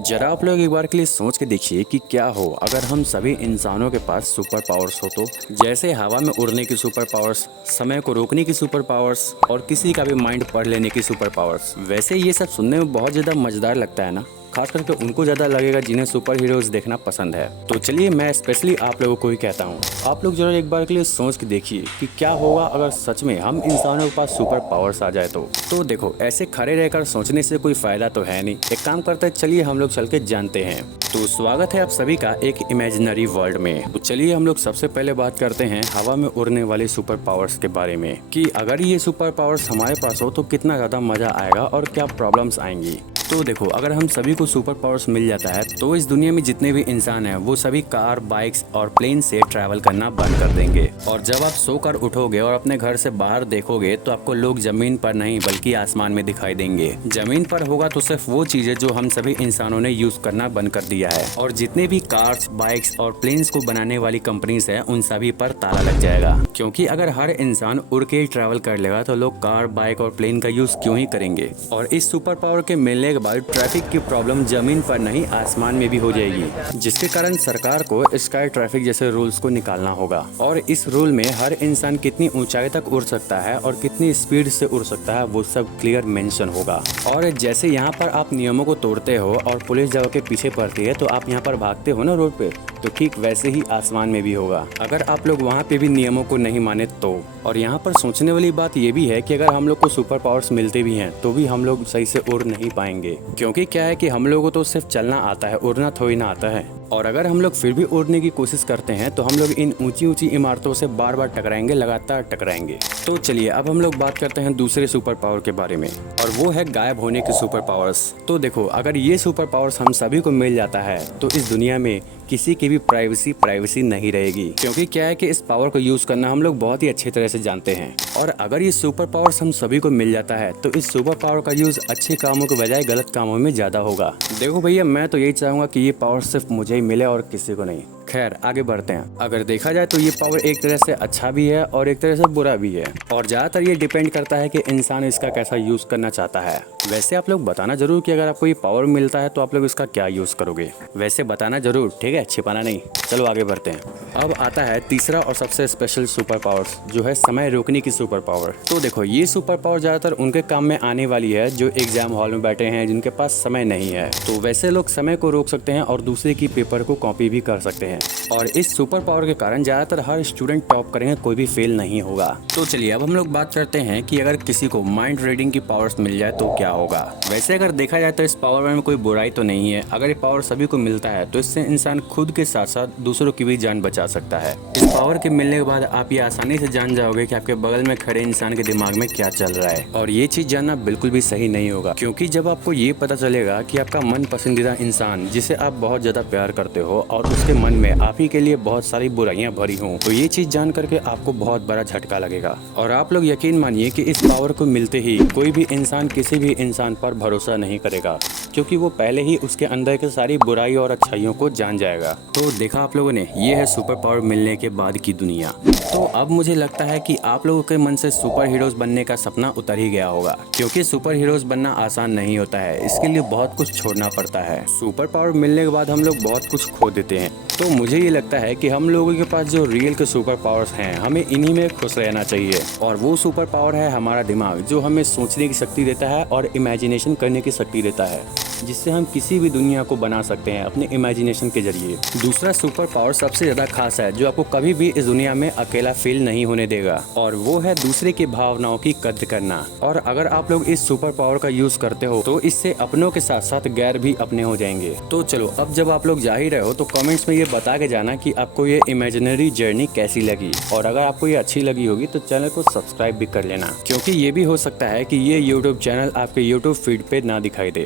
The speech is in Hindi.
जरा आप लोग एक बार के लिए सोच के देखिए कि क्या हो अगर हम सभी इंसानों के पास सुपर पावर्स हो तो। जैसे हवा में उड़ने की सुपर पावर्स, समय को रोकने की सुपर पावर्स और किसी का भी माइंड पढ़ लेने की सुपर पावर्स। वैसे ये सब सुनने में बहुत ज़्यादा मज़ेदार लगता है ना, खास करके उनको ज़्यादा लगेगा जिन्हें सुपर हीरोज देखना पसंद है। तो चलिए मैं स्पेशली आप लोगों को ही कहता हूँ, आप लोग जरा एक बार के लिए सोच के देखिए कि क्या होगा अगर सच में हम इंसानों के पास सुपर पावर्स आ जाए तो देखो ऐसे खड़े रहकर सोचने से कोई फायदा तो है नहीं। एक काम करते हैं, चलिए हम लोग चल के जानते हैं। तो स्वागत है आप सभी का एक इमेजिनरी वर्ल्ड में। तो चलिए हम लोग सबसे पहले बात करते हैं हवा में उड़ने वाले सुपर पावर्स के बारे में कि अगर ये सुपर पावर्स हमारे पास हो तो कितना ज़्यादा मज़ा आएगा और क्या प्रॉब्लम्स आएंगी। तो देखो अगर हम सभी को सुपर पावर्स मिल जाता है तो इस दुनिया में जितने भी इंसान हैं वो सभी कार, बाइक्स और प्लेन से ट्रैवल करना बंद कर देंगे। और जब आप सोकर उठोगे और अपने घर से बाहर देखोगे तो आपको लोग जमीन पर नहीं बल्कि आसमान में दिखाई देंगे। जमीन पर होगा तो सिर्फ वो चीजें जो हम सभी इंसानों ने यूज करना बंद कर दिया है। और जितने भी कार्स, बाइक्स और प्लेन्स को बनाने वाली कंपनीज है उन सभी पर ताला लग जाएगा। क्योंकि अगर हर इंसान उड़ के ट्रैवल कर लेगा तो लोग कार, बाइक और प्लेन का यूज क्यों ही करेंगे। और इस सुपर पावर के मिलने बाद ट्रैफिक की प्रॉब्लम जमीन पर नहीं आसमान में भी हो जाएगी, जिसके कारण सरकार को स्काई ट्रैफिक जैसे रूल्स को निकालना होगा। और इस रूल में हर इंसान कितनी ऊंचाई तक उड़ सकता है और कितनी स्पीड से उड़ सकता है वो सब क्लियर मेंशन होगा। और जैसे यहाँ पर आप नियमों को तोड़ते हो और पुलिस जब के पीछे पड़ती है तो आप यहाँ पर भागते हो ना रोड पे, तो ठीक वैसे ही आसमान में भी होगा अगर आप लोग वहाँ पे भी नियमों को नहीं माने तो। और यहाँ पर सोचने वाली बात ये भी है कि अगर हम लोग को सुपर पावर्स मिलते भी हैं तो भी हम लोग सही से उड़ नहीं पाएंगे। क्योंकि क्या है कि हम लोगों को तो सिर्फ चलना आता है, उड़ना थोड़ी ना आता है। और अगर हम लोग फिर भी उड़ने की कोशिश करते हैं तो हम लोग इन ऊंची ऊंची इमारतों से बार बार टकराएंगे, लगातार टकराएंगे। तो चलिए अब हम लोग बात करते हैं दूसरे सुपर पावर के बारे में, और वो है गायब होने के सुपर पावर्स। तो देखो अगर ये सुपर पावर्स हम सभी को मिल जाता है तो इस दुनिया में किसी की भी प्राइवेसी नहीं रहेगी। क्योंकि क्या है कि इस पावर को यूज करना हम लोग बहुत ही अच्छी तरह से जानते हैं। और अगर ये सुपर पावर्स हम सभी को मिल जाता है तो इस सुपर पावर का यूज अच्छे कामों के बजाय गलत कामों में ज्यादा होगा। देखो भैया, मैं तो यही चाहूंगा कि ये पावर सिर्फ मुझे ही मिले और किसी को नहीं। खैर आगे बढ़ते हैं। अगर देखा जाए तो ये पावर एक तरह से अच्छा भी है और एक तरह से बुरा भी है, और ज्यादातर ये डिपेंड करता है कि इंसान इसका कैसा यूज करना चाहता है। वैसे आप लोग बताना जरूर कि अगर आपको ये पावर मिलता है तो आप लोग इसका क्या यूज करोगे। वैसे बताना जरूर, ठीक है, छिपाना नहीं। चलो आगे बढ़ते हैं। अब आता है तीसरा और सबसे स्पेशल सुपर पावर्स, जो है समय रोकने की सुपर पावर। तो देखो ये सुपर पावर ज्यादातर उनके काम में आने वाली है जो एग्जाम हॉल में बैठे हैं, जिनके पास समय नहीं है। तो वैसे लोग समय को रोक सकते हैं और दूसरे की पेपर को कॉपी भी कर सकते हैं। और इस सुपर पावर के कारण ज्यादातर हर स्टूडेंट टॉप करेंगे, कोई भी फेल नहीं होगा। तो चलिए अब हम लोग बात करते हैं कि अगर किसी को माइंड रीडिंग की पावर्स मिल जाए तो क्या होगा। वैसे अगर देखा जाए तो इस पावर में कोई बुराई तो नहीं है। अगर ये पावर सभी को मिलता है तो इससे इंसान खुद के साथ साथ दूसरों की भी जान बचा सकता है। इस पावर के मिलने के बाद आप ये आसानी से जान जाओगे कि आपके बगल में खड़े इंसान के दिमाग में क्या चल रहा है। और ये चीज जानना बिल्कुल भी सही नहीं होगा, क्योंकि जब आपको ये पता चलेगा कि आपका मन पसंदीदा इंसान जिसे आप बहुत ज्यादा प्यार करते हो और उसके मन में आप ही के लिए बहुत सारी बुराइयां भरी हों, तो ये चीज जान करके आपको बहुत बड़ा झटका लगेगा। और आप लोग यकीन मानिए कि इस पावर को मिलते ही कोई भी इंसान किसी भी इंसान पर भरोसा नहीं करेगा, क्योंकि वो पहले ही उसके अंदर की सारी बुराई और अच्छाइयों को जान जाएगा। तो देखा आप लोगों ने, ये है सुपर पावर मिलने के बाद की दुनिया। तो अब मुझे लगता है कि आप लोगों के मन से सुपर हीरोज बनने का सपना उतर ही गया होगा, क्योंकि सुपर हीरोज बनना आसान नहीं होता है। इसके लिए बहुत कुछ छोड़ना पड़ता है। सुपर पावर मिलने के बाद हम लोग बहुत कुछ खो देते हैं। तो मुझे ये लगता है कि हम लोगों के पास जो रियल के सुपर पावर्स हैं, हमें इन्हीं में खुश रहना चाहिए। और वो सुपर पावर है हमारा दिमाग, जो हमें सोचने की शक्ति देता है और इमेजिनेशन करने की शक्ति देता है, जिससे हम किसी भी दुनिया को बना सकते हैं अपने इमेजिनेशन के जरिए। दूसरा सुपर पावर सबसे ज्यादा खास है, जो आपको कभी भी इस दुनिया में अकेला फील नहीं होने देगा, और वो है दूसरे की भावनाओं की कद्र करना। और अगर आप लोग इस सुपर पावर का यूज करते हो तो इससे अपनों के साथ साथ गैर भी अपने हो जाएंगे। तो चलो अब जब आप लोग जा ही रहे हो तो कमेंट्स में ये बता के जाना कि आपको ये इमेजिनरी जर्नी कैसी लगी। और अगर आपको ये अच्छी लगी होगी तो चैनल को सब्सक्राइब भी कर लेना, क्योंकि ये भी हो सकता है कि ये यूट्यूब चैनल आपके यूट्यूब फीड पे ना दिखाई दे।